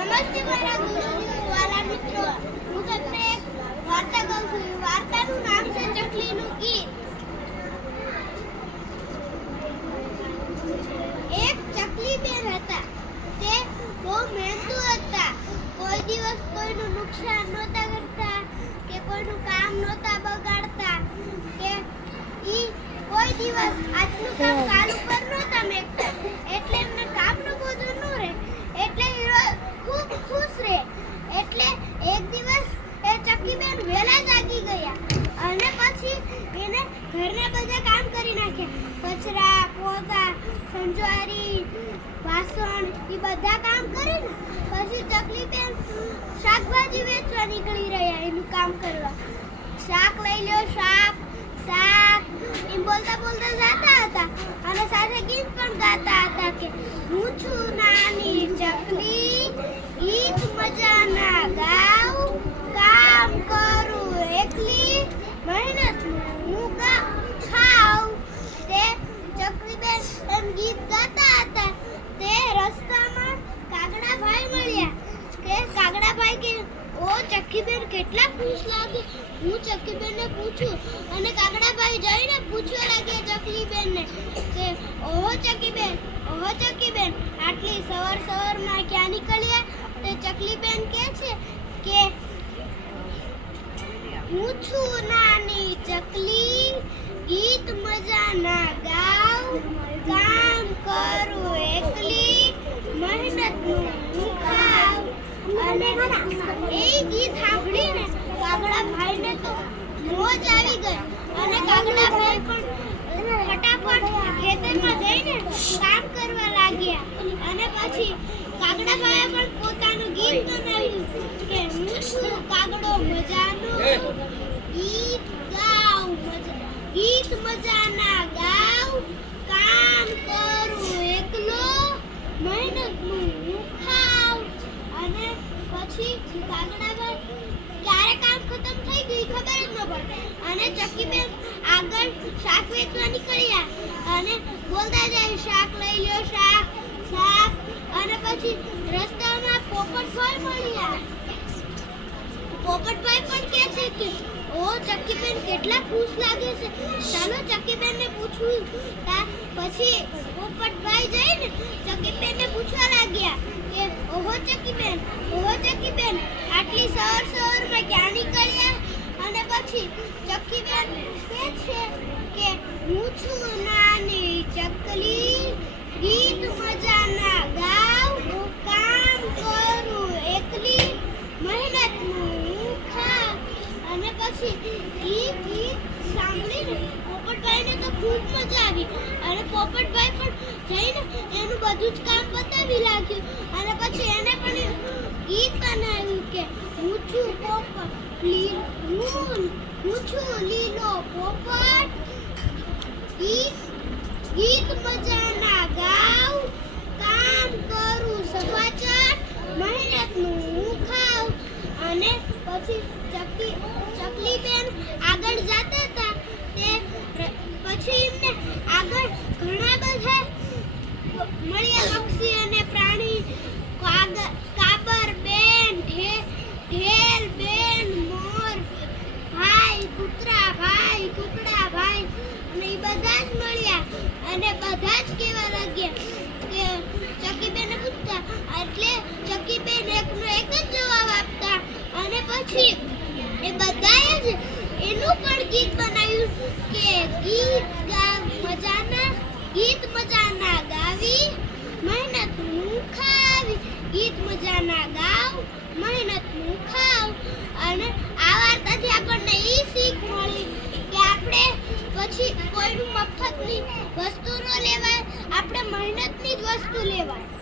નમસ્તે મારા ગુરુજી વાલા મિત્રો. હું તમને એક વાર્તા કહું છું. વાર્તાનું નામ છે ચકલીનું ગીત. એક ચકલી બેન હતા. તે બહુ મહેનતુ હતા. કોઈ દિવસ કોઈનું નુકસાન નહોતા કરતા કે કોઈનું કામ નહોતા બગાડતા કે ઈ કોઈ દિવસ આજનું કામ કાલ ઉપર નહોતા મેકતા એટલે એમને કામનું બોજો ન રહે એટલે ઈ રો- ખૂબ ખુશ રહે એટલે એક દિવસ એ ચકીબેન વહેલા જાગી ગયા અને પછી એને ઘરના બધા કામ કરી નાખ્યા કચરા પોતા વાસણ એ બધા કામ કરીને પછી ચકલીબેન શાકભાજી વેચવા નીકળી રહ્યા એનું કામ કરવા. શાક લઈ લ્યો, શાક શાક. એમ બોલતા બોલતા જતા હતા અને સાથે ગીત પણ ગાતા હતા કે હું છું નાની ચકલી ગીત મજાના ગાઉ કામ કરું એકલી મહેનત હું કા ખાઉં તે ચકલીબેન એમ ગીત ગાતા હતા તે રસ્તામાં કાગડાભાઈ મળ્યા કે કાગડાભાઈ કે ઓ ચક્કીબેન કેટલા ખુશ લાગે? હું ચકલીબેનને પૂછું અને કાગડાભાઈ જઈને પૂછવા લાગ્યા ચકલીબેનને કે, ઓહો ચકીબેન ઓહો ચકીબેન આટલી સવાર સવારમાં ક્યાં નીકળ્યા? તે ચકલીબેન કહે છે કે, હું છું નાની ચકલી, ગીત મજાના ગાઉં, કામ કરું એકલી, મહેનતનું અને એ ગીત સાંભળીને કાગડા ભાઈને તો મોજ આવી ગઈ. અને કાગડા ભાઈ પણ ફટાફટ ખેતરમાં જઈને કામ કરવા લાગ્યા. અને પછી કાગડા ભાઈએ પણ પોતાનું ગીત બનાવ્યું કે હું કાગડો મજાનો ગીત ગાઉં મજા ગીત મજાના ગાઉં કામ કરું એકલો મહેનતનું હું ખાઉં અને પછી કાગડાભાઈ ક્યારે કામ ખતમ થઈ ગઈ ખબર જ ન પડે અને ચક્કીબેન આગળ શાક વેચવા નીકળ્યા અને બોલતા જાય, શાક લઈ લ્યો, શાક શાક. અને પછી રસ્તામાં પોપટભાઈ મળ્યા. પોપટભાઈ પણ કહે છે કે, ઓ ચક્કીબેન કેટલા ખુશ લાગે છે. ચાલો ચક્કીબેનને પૂછવું પછી. પોપટભાઈ જઈને ચક્કીબેનને પૂછવા લાગ્યા કે, ઓહો ચક્કીબેન ઓહો ચક્કીબેન આટલી સવાર સવારમાં ક્યાં નીકળ્યા અને પછી ચક્કીબેન કહે છે કે, હું નાની ચકલી. ગીત મજાના ગાવ કામ કરું એકલી. મહેનતનું હું ખા અને પછી ગીત ગીત સાંભળીને પોપટભાઈને તો ખૂબ મજા આવી. અને પોપટભાઈ પણ જઈને એનું બધું જ કામ પતાવી લાગ્યું અને પછી એને પણ ગીત બનાવ્યું કે હું છું પોપટ લી હું છું લીલો પોપટ ગીત ગીત મજાના ગાઉં કામ કરું સફાચટ મહેનતનું હું ખાવ અને પછી ચકલી ચકલી બેન આગળ જતા હતા તે પછી એમને આગળ ઘણા બધા મળ્યા પક્ષી અને પ્રાણી કાગ- કાબર બેન ઢે- ઢેલ બેન મોર ભાઈ કૂતરા ભાઈ કૂતરા ભાઈ અને એ બધા જ મળ્યા અને બધા જ કહેવા લાગ્યા કે ચકીબેને પૂછતા, એટલે ચકીબેન એકનો એક જ જવાબ આપતા. અને પછી એ બધાએ જ એનું પણ ગીત બનાવ્યું કે, ગીત ગા, મજાના, ગીત મજાના ગાવી, મહેનત હું ગીત મજાના ગાવ, મહેનત હું ખાવ. અને આ વાર્તાથી આપણને એ શીખ મળી કે આપણે પછી કોઈનું મફતની વસ્તુ વસ્તુ લેવાય